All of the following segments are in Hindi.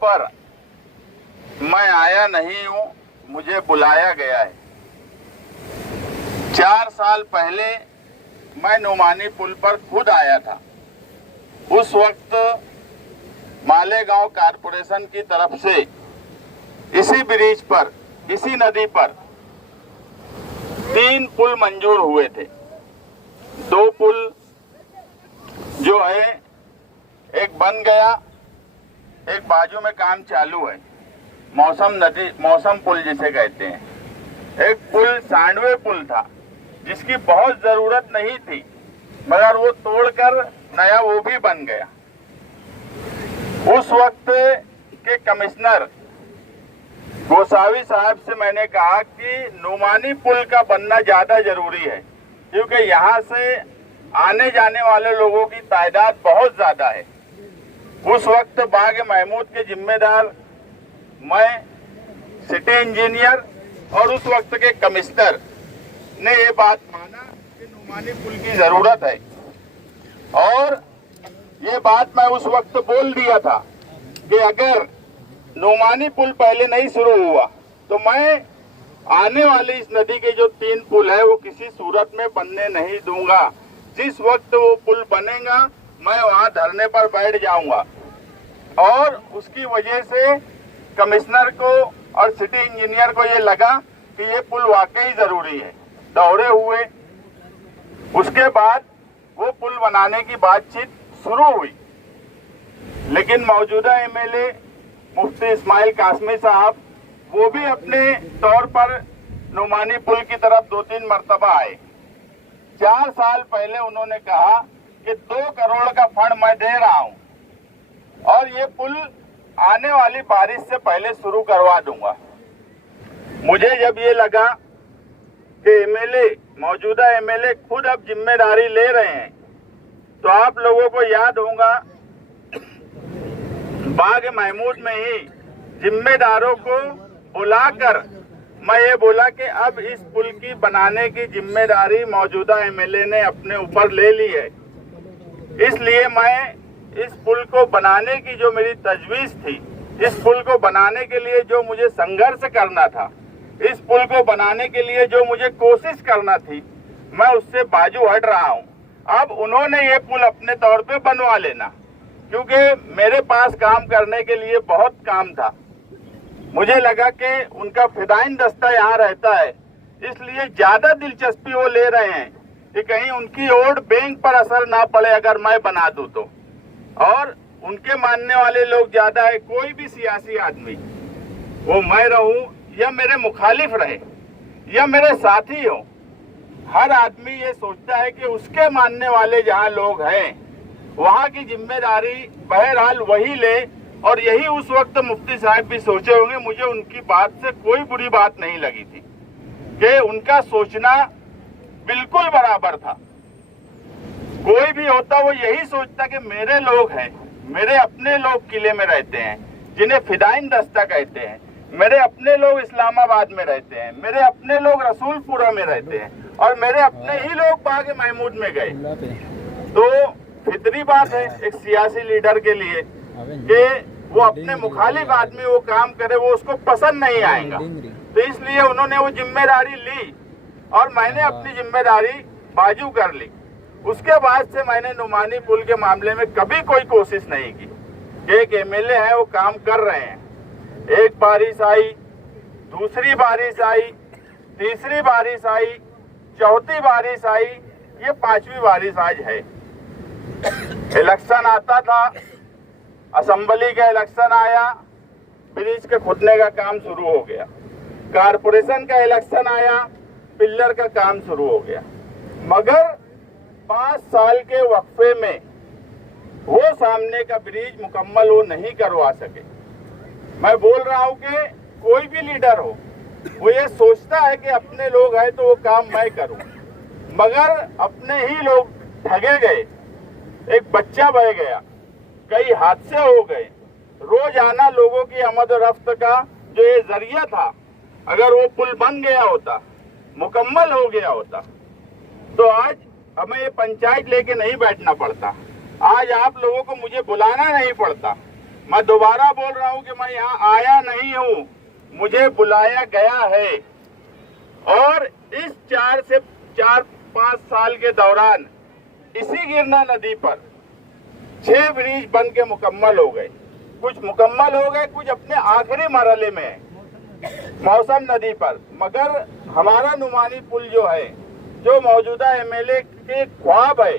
पर मैं आया नहीं हूं, मुझे बुलाया गया है। 4 साल पहले मैं नुमानी पुल पर खुद आया था। उस वक्त मालेगांव कारपोरेशन की तरफ से इसी ब्रिज पर, इसी नदी पर 3 पुल मंजूर हुए थे। 2 पुल जो है, एक बन गया, एक बाजू में काम चालू है, मौसम पुल जिसे कहते हैं। एक पुल सांडवे पुल था जिसकी बहुत जरूरत नहीं थी, मगर वो तोड़कर नया वो भी बन गया। उस वक्त के कमिश्नर गोसावी साहब से मैंने कहा कि नुमानी पुल का बनना ज्यादा जरूरी है, क्योंकि यहाँ से आने जाने वाले लोगों की तादाद बहुत ज्यादा है। उस वक्त बाग महमूद के जिम्मेदार मैं, सिटी इंजीनियर और उस वक्त के कमिश्नर ने ये बात माना कि नुमानी पुल की जरूरत है। और ये बात मैं उस वक्त बोल दिया था कि अगर नुमानी पुल पहले नहीं शुरू हुआ तो मैं आने वाली इस नदी के जो 3 पुल है वो किसी सूरत में बनने नहीं दूंगा। जिस वक्त वो पुल बनेगा मैं वहां धरने पर बैठ जाऊंगा। और उसकी वजह से कमिश्नर को और सिटी इंजीनियर को ये लगा कि ये पुल वाकई जरूरी है, दौड़े हुए। उसके बाद वो पुल बनाने की बातचीत शुरू हुई, लेकिन मौजूदा एमएलए मुफ्ती इस्माइल कासमी साहब वो भी अपने तौर पर नुमानी पुल की तरफ 2-3 मरतबा आए। 4 साल पहले उन्होंने कहा कि 2 करोड़ का फंड मैं दे रहा हूं और ये पुल आने वाली बारिश से पहले शुरू करवा दूंगा। मुझे जब ये लगा कि एमएलए, मौजूदा एमएलए खुद अब जिम्मेदारी ले रहे हैं, तो आप लोगों को याद होगा बाग महमूद में ही जिम्मेदारों को बुलाकर मैं ये बोला कि अब इस पुल की बनाने की जिम्मेदारी मौजूदा एमएलए ने अपने ऊपर ले ली है। इसलिए मैं इस पुल को बनाने की जो मेरी तजवीज थी, इस पुल को बनाने के लिए जो मुझे संघर्ष करना था, इस पुल को बनाने के लिए जो मुझे कोशिश करना थी, मैं उससे बाजू हट रहा हूं। अब उन्होंने ये पुल अपने तौर पे बनवा लेना, क्योंकि मेरे पास काम करने के लिए बहुत काम था। मुझे लगा कि उनका फिदाइन दस्ता यहाँ रहता है, इसलिए ज्यादा दिलचस्पी वो ले रहे हैं कि कहीं उनकी वोट बैंक पर असर ना पड़े अगर मैं बना दूं तो। और उनके मानने वाले लोग ज्यादा है। कोई भी सियासी आदमी, वो मैं रहूं या मेरे मुखालिफ रहे या मेरे साथी हो, हर आदमी ये सोचता है कि उसके मानने वाले जहां लोग हैं वहां की जिम्मेदारी बहरहाल वही ले। और यही उस वक्त मुफ्ती साहब भी सोचे होंगे। मुझे उनकी बात से कोई बुरी बात नहीं लगी थी कि उनका सोचना बिल्कुल बराबर था। कोई भी होता वो यही सोचता कि मेरे लोग हैं, मेरे अपने लोग किले में रहते हैं जिन्हें फिदाइन दस्ता कहते हैं, मेरे अपने लोग इस्लामाबाद में रहते हैं, मेरे अपने लोग रसूलपुरा में रहते हैं और मेरे अपने ही लोग बाग महमूद में गए। तो फितरी बात है एक सियासी लीडर के लिए कि वो अपने मुखालिफ आदमी वो काम करे, वो उसको पसंद नहीं आएगा। तो इसलिए उन्होंने वो जिम्मेदारी ली और मैंने अपनी जिम्मेदारी बाजू कर ली। उसके बाद से मैंने नुमानी पुल के मामले में कभी कोई कोशिश नहीं की कि एक एमएलए है वो काम कर रहे हैं। एक बारिश आई, दूसरी बारिश आई, तीसरी बारिश आई, चौथी बारिश आई, ये 5वीं बारिश आज है। इलेक्शन आता था, असेंबली का इलेक्शन आया, ब्रिज के खुदने का काम शुरू हो गया। कारपोरेशन का इलेक्शन आया, पिल्लर का काम शुरू हो गया। मगर 5 साल के वक्फे में वो सामने का ब्रिज मुकम्मल वो नहीं करवा सके। मैं बोल रहा हूं कि कोई भी लीडर हो वो ये सोचता है कि अपने लोग हैं तो वो काम मैं करूं, मगर अपने ही लोग ठगे गए, एक बच्चा बह गया, कई हादसे हो गए। रोजाना लोगों की आमद और रफ्त का जो ये जरिया था, अगर वो पुल बन गया होता, मुकम्मल हो गया होता, तो आज हमें ये पंचायत लेके नहीं बैठना पड़ता, आज आप लोगों को मुझे बुलाना नहीं पड़ता, मैं दोबारा बोल रहा हूं कि मैं यहाँ आया नहीं हूं, मुझे बुलाया गया है। और इस 4 साल के दौरान इसी गिरना नदी पर 6 ब्रिज बन के मुकम्मल हो गए। कुछ मुकम्मल हो गए, कुछ अपने आखिरी मरहले में है मौसम नदी पर। मगर हमारा नुमानी पुल जो है, जो मौजूदा एमएलए के ख्वाब है,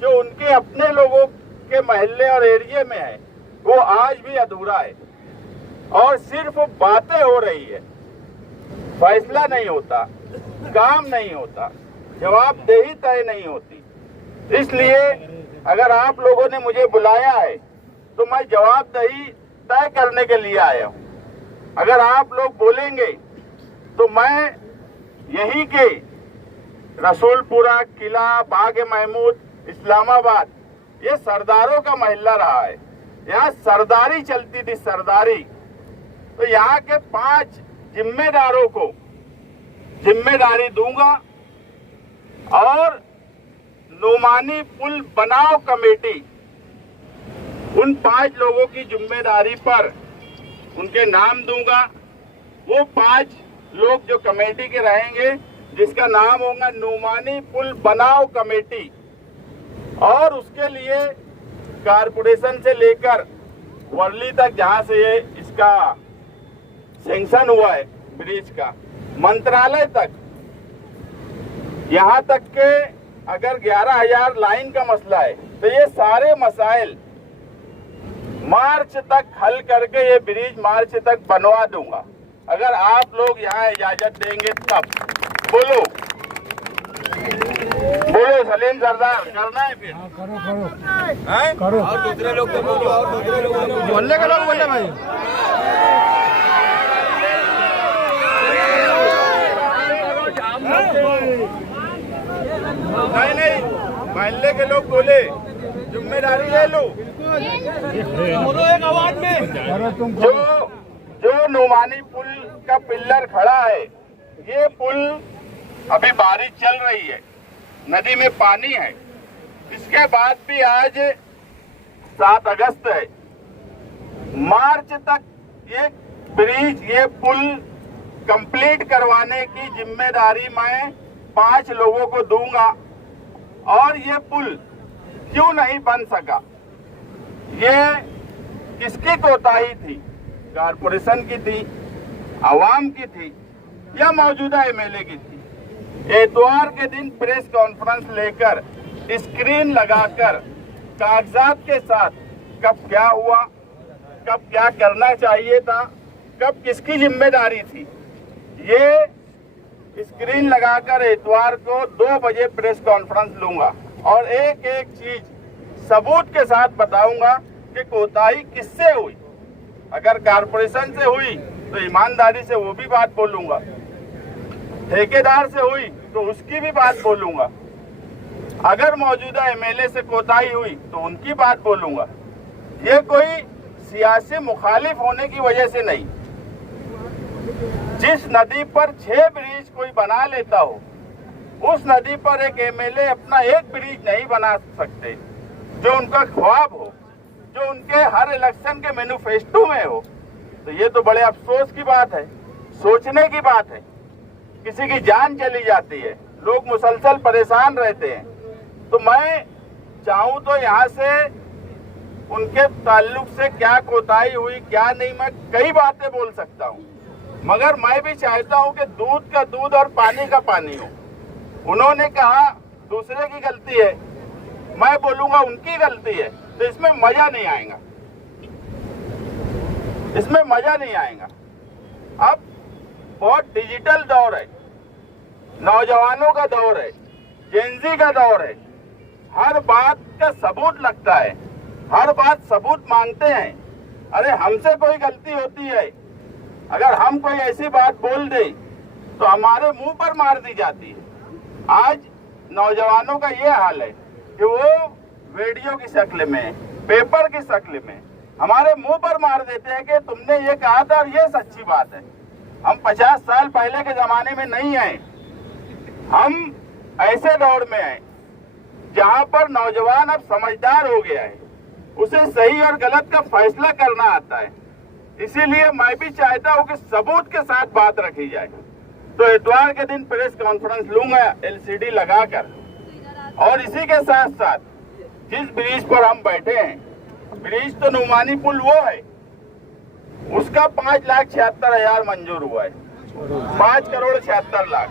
जो उनके अपने लोगों के महल्ले और एरिया में है, वो आज भी अधूरा है और सिर्फ बातें हो रही है, फैसला नहीं होता, काम नहीं होता, जवाबदेही तय नहीं होती। इसलिए अगर आप लोगों ने मुझे बुलाया है तो मैं जवाबदेही तय करने के लिए आया हूं। अगर आप लोग बोलेंगे तो मैं यहीं के रसूलपुरा, किला, बाग महमूद, इस्लामाबाद, ये सरदारों का महल्ला रहा है, यहाँ सरदारी चलती थी, सरदारी। तो यहाँ के 5 जिम्मेदारों को जिम्मेदारी दूंगा और नुमानी पुल बनाओ कमेटी, उन 5 लोगों की जिम्मेदारी पर उनके नाम दूंगा। वो 5 लोग जो कमेटी के रहेंगे, जिसका नाम होगा नुमानी पुल बनाओ कमेटी। और उसके लिए कारपोरेशन से लेकर वर्ली तक, जहां से ये इसका सैंक्शन हुआ है ब्रिज का, मंत्रालय तक, यहां तक के अगर 11,000 लाइन का मसला है तो ये सारे मसाइल मार्च तक हल करके ये ब्रिज मार्च तक बनवा दूंगा, अगर आप लोग यहाँ इजाजत देंगे तब। बोलो बोलो सलीम सरदार, करना है फिर? करो और दूसरे लोग को बोलो, और दूसरे लोग बोलने का लोग बोले भाई। नहीं, महल्ले के लोग बोले, जिम्मेदारी ले लो। बोलो एक आवाज में। जो नुमानी पुल का पिल्लर खड़ा है, ये पुल अभी बारिश चल रही है, नदी में पानी है। इसके बाद भी आज 7 अगस्त है, मार्च तक ये ब्रिज, ये पुल कंप्लीट करवाने की जिम्मेदारी मैं 5 लोगों को दूंगा। और ये पुल क्यों नहीं बन सका, ये किसकी कोताही थी? कारपोरेशन की थी, आवाम की थी, या मौजूदा एमएलए की थी? इतवार के दिन प्रेस कॉन्फ्रेंस लेकर, स्क्रीन लगाकर, कागजात के साथ कब क्या हुआ, कब क्या करना चाहिए था, कब किसकी जिम्मेदारी थी, ये स्क्रीन लगाकर इतवार को 2 बजे प्रेस कॉन्फ्रेंस लूंगा और एक एक चीज सबूत के साथ बताऊंगा कि कोताही किससे हुई। अगर कारपोरेशन से हुई तो ईमानदारी से वो भी बात बोलूंगा, ठेकेदार से हुई तो उसकी भी बात बोलूंगा, अगर मौजूदा एमएलए से कोताही हुई तो उनकी बात बोलूंगा। ये कोई सियासी मुखालिफ होने की वजह से नहीं। जिस नदी पर 6 ब्रिज कोई बना लेता हो, उस नदी पर एक एमएलए अपना एक ब्रिज नहीं बना सकते, जो उनका ख्वाब हो, जो उनके हर इलेक्शन के मैनिफेस्टो में हो। तो ये तो बड़े अफसोस की बात है, सोचने की बात है। किसी की जान चली जाती है, लोग मुसलसल परेशान रहते हैं। तो मैं चाहूं तो यहाँ से उनके ताल्लुक से क्या कोताही हुई, क्या नहीं, मैं कई बातें बोल सकता हूँ, मगर मैं भी चाहता हूँ कि दूध का दूध और पानी का पानी हो। उन्होंने कहा दूसरे की गलती है, मैं बोलूंगा उनकी गलती है, तो इसमें मजा नहीं आएगा, इसमें मजा नहीं आएगा। अब बहुत डिजिटल दौर है, नौजवानों का दौर है, जेनजी का दौर है, हर बात का सबूत लगता है, हर बात सबूत मांगते हैं। अरे हमसे कोई गलती होती है, अगर हम कोई ऐसी बात बोल दे तो हमारे मुंह पर मार दी जाती है। आज नौजवानों का ये हाल है कि वो वीडियो की शक्ल में, पेपर की शक्ल में हमारे मुंह पर मार देते हैं कि तुमने ये कहा था और ये सच्ची बात है। हम 50 साल पहले के जमाने में नहीं आए, हम ऐसे दौर में हैं जहां पर नौजवान अब समझदार हो गया है, उसे सही और गलत का फैसला करना आता है। इसीलिए मैं भी चाहता हूं कि सबूत के साथ बात रखी जाए। तो इतवार के दिन प्रेस कॉन्फ्रेंस लूंगा एलसीडी लगाकर। और इसी के साथ साथ जिस ब्रिज पर हम बैठे हैं, ब्रिज तो नुमानी पुल वो है, उसका 5,76,000 मंजूर हुआ है, 5,76,00,000।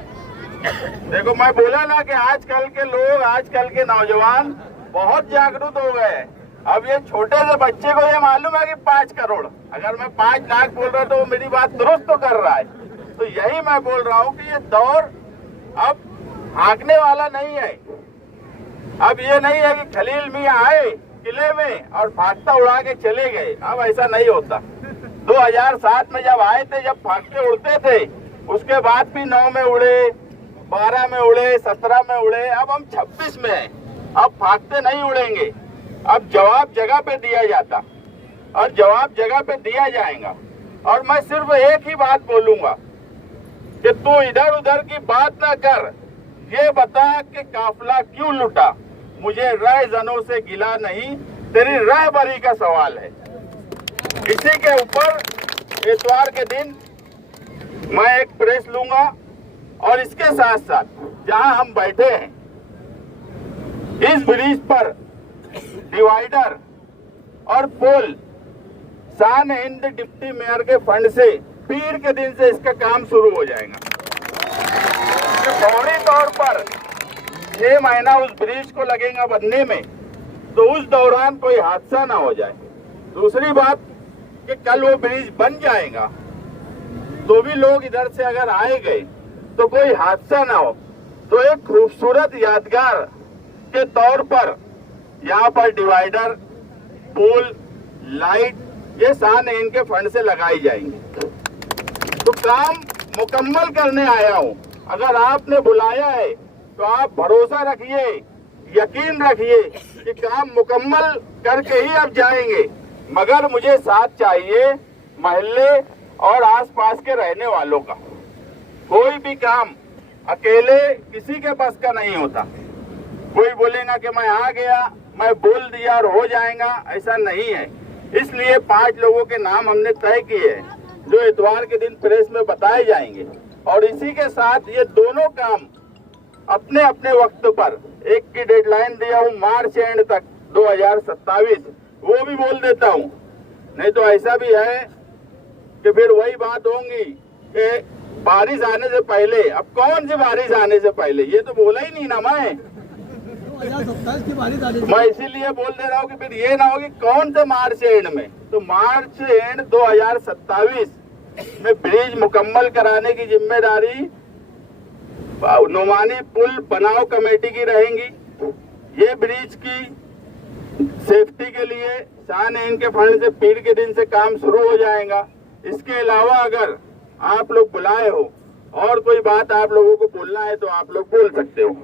देखो मैं बोला ना कि आजकल के लोग, आजकल के नौजवान बहुत जागरूक हो गए हैं। अब ये छोटे से बच्चे को ये मालूम है कि 5 करोड़, अगर मैं 5 लाख बोल रहा तो वो मेरी बात दुरुस्त तो कर रहा है। तो यही मैं बोल रहा हूँ कि ये दौर अब भागने वाला नहीं है। अब ये नहीं है कि खलील मियां आए किले में और फाख्ता उड़ा के चले गए। अब ऐसा नहीं होता। 2007 में जब आए थे, जब फाख्ते उड़ते थे, उसके बाद भी 9 में उड़े, 12 में उड़े, 17 में उड़े। अब हम 26 में हैं। अब फाख्ते नहीं उड़ेंगे। अब जवाब जगह पे दिया जाता और जवाब जगह पे दिया जाएगा। और मैं सिर्फ एक ही बात बोलूंगा कि तू इधर उधर की बात ना कर, ये बता कि काफिला क्यों लुटा। मुझे राय जनों से गिला नहीं, तेरी राहबरी का सवाल है। इसी के ऊपर इतवार के दिन मैं एक प्रेस लूंगा। और इसके साथ साथ जहां हम बैठे हैं, इस ब्रिज पर डिवाइडर और पोल शान हिंद डिप्टी मेयर के फंड से पीर के दिन से इसका काम शुरू हो जाएगा। फौरी तौर पर 6 महीना उस ब्रिज को लगेगा बनने में, तो उस दौरान कोई हादसा ना हो जाए। दूसरी बात कि कल वो ब्रिज बन जाएगा तो भी लोग इधर से अगर आए गए तो कोई हादसा ना हो। तो एक खूबसूरत यादगार के तौर पर यहाँ पर डिवाइडर, पोल, लाइट ये शान इनके फंड से लगाई जाएंगी। तो काम मुकम्मल करने आया हूँ। अगर आपने बुलाया है तो आप भरोसा रखिए, यकीन रखिए कि काम मुकम्मल करके ही अब जाएंगे। मगर मुझे साथ चाहिए मोहल्ले और आसपास के रहने वालों का। कोई भी काम अकेले किसी के पास का नहीं होता। कोई बोलेगा कि मैं आ गया, मैं बोल दिया और हो जाएगा, ऐसा नहीं है। इसलिए 5 लोगों के नाम हमने तय किए हैं जो इतवार के दिन प्रेस में बताए जाएंगे। और इसी के साथ ये दोनों काम अपने अपने वक्त पर, एक की डेडलाइन दिया हूँ मार्च एंड तक 2027, वो भी बोल देता हूँ। नहीं तो ऐसा भी है कि फिर वही बात होंगी कि बारिश आने से पहले। अब कौन सी बारिश आने से पहले, ये तो बोला ही नहीं ना मैं 2027 की बारिश आने मैं इसीलिए बोल दे रहा हूँ कि फिर ये ना हो कि कौन से मार्च एंड में। तो मार्च एंड 2027 में ब्रिज मुकम्मल कराने की जिम्मेदारी नुमानी पुल बनाओ कमेटी की रहेंगी। ये ब्रिज की सेफ्टी के लिए शान इनके फंड से पीर के दिन से काम शुरू हो जाएगा। इसके अलावा अगर आप लोग बुलाए हो और कोई बात आप लोगों को बोलना है तो आप लोग बोल सकते हो।